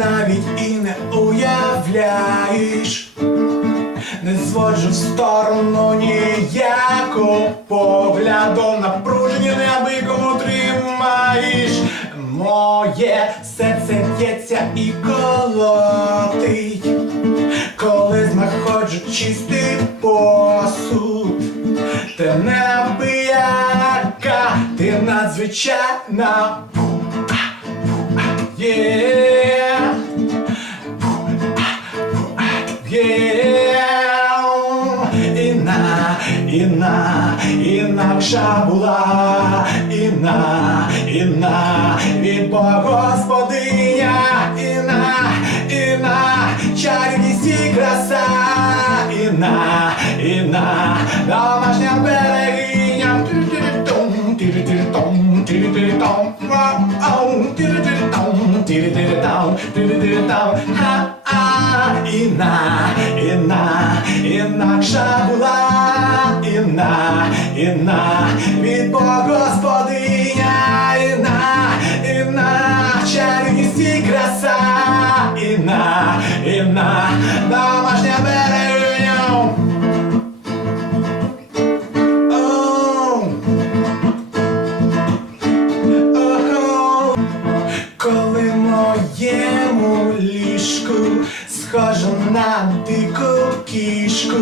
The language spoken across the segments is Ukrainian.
навіть і не уявляєш, не зводжу в сторону ніяко погляду напружені неабикому тримаєш. Моє серце б'ється і колотить, коли знаходжу чистий посуд. Ти неабияка, ти надзвичайна. Є. Є. Інна, інна, інакша була, інна, інна, від Господиня, інна, інна, чарівність і краса, інна, інна, домашня берегиня. Тиритиритом, тиритиритом, тиритиритом, вау, тиритиритом, тиритиритом, тиритиритом, ха-а, інна, інна, інакша була, інна, інна, від Бога Господиня, інна, інна, чарівність і краса, інна, інна, домашня берегиня. Оу. Коли в моєму схожу на дику кішку,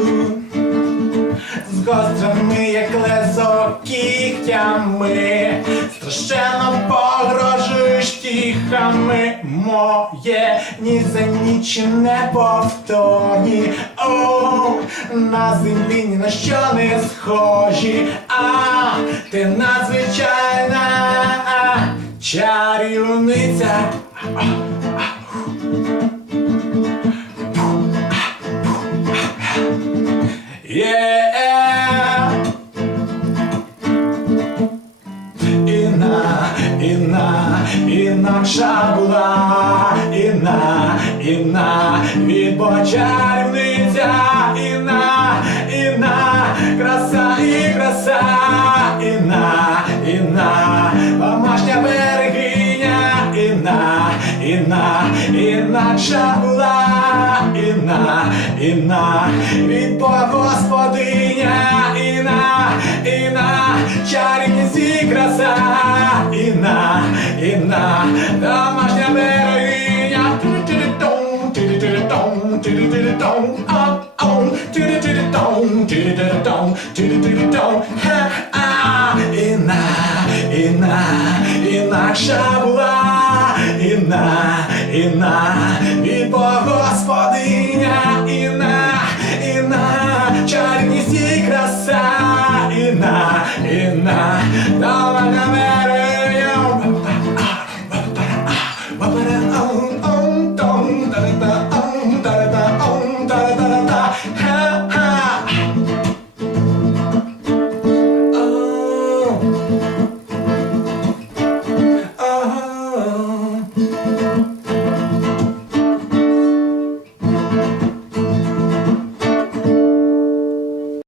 з гострими, як лезо кігтями, страшенно погрожуєш тіхами. Моє, ні за ніч не повторні. О, на землі ні на що не схожі, а ти надзвичайна чарівниця. Yeah. Інна, інакша була, інна, інна, відбочарівниця, інна, інакша була, інна, інна, від Бога Господиня, інна, інна, чарівність і краса, інна, інна, домашня берегиня. Тиритиритом, тиритиритом, тиритиритом, ау-ау, тиритиритом, тиритиритом, тиритиритом, ха-а. Інна, інна, інакша була, інна, інна, Бога Господиня, інна, інна, чарність і краса, інна, інна,